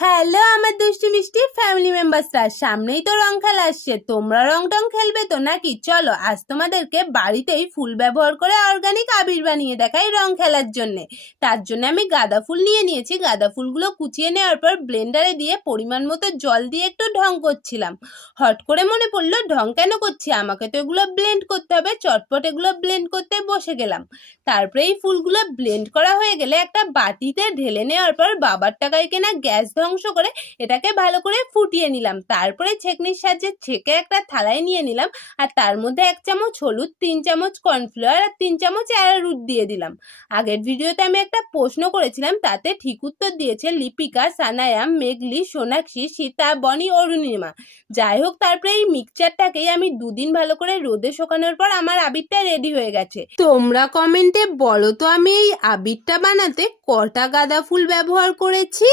Hello আমার দুষ্টু মিষ্টি ফ্যামিলি মেম্বার্সরা, সামনেই তো রং খেলা আসছে। তোমরা রং টং খেলবে তো নাকি? চলো আজ তোমাদেরকে বাড়িতেই ফুল ব্যবহার করে অর্গানিক আবির বানিয়ে দেখাই রং খেলার জন্যে। তার জন্য আমি গাঁদা ফুল নিয়ে নিয়েছি। গাঁদা ফুলগুলো কুচিয়ে নেওয়ার পর ব্লেন্ডারে দিয়ে পরিমাণ মতো জল দিয়ে একটু ঢং করছিলাম। হট করে মনে পড়লো ঢং কেন করছি, আমাকে তো এগুলো ব্লেন্ড করতে হবে। চটপট এগুলো ব্লেন্ড করতে বসে গেলাম। তারপরে এই ফুলগুলো ব্লেন্ড করা হয়ে গেলে একটা বাটিতে ঢেলে নেওয়ার পর বাবার টাকায় কেনা গ্যাস ধ্বংস করে এটাকে ভালো করে ফুটিয়ে নিলাম। তারপরে ছেঁকনির সাহায্যে ছেঁকে একটা থালায় নিয়ে নিলাম। আর তার মধ্যে 1 চামচ হলুদ, 3 চামচ কর্নফ্লাওয়ার আর 3 চামচ অ্যারারুট দিয়ে দিলাম। আগের ভিডিওতে আমি একটা প্রশ্ন করেছিলাম, তাতে ঠিক উত্তর দিয়েছে লিপিকা, সানায়াম, মেঘলি, সোনাক্ষী, সীতা, বনি, অরুণিমা। যাই হোক, তারপরে এই মিক্সচারটাকেই আমি 2 দিন ভালো করে রোদে শুকানোর পর আমার আবিরটা রেডি হয়ে গেছে। তোমরা কমেন্টে বলো তো আমি এই আবিরটা বানাতে কটা গাঁদা ফুল ব্যবহার করেছি।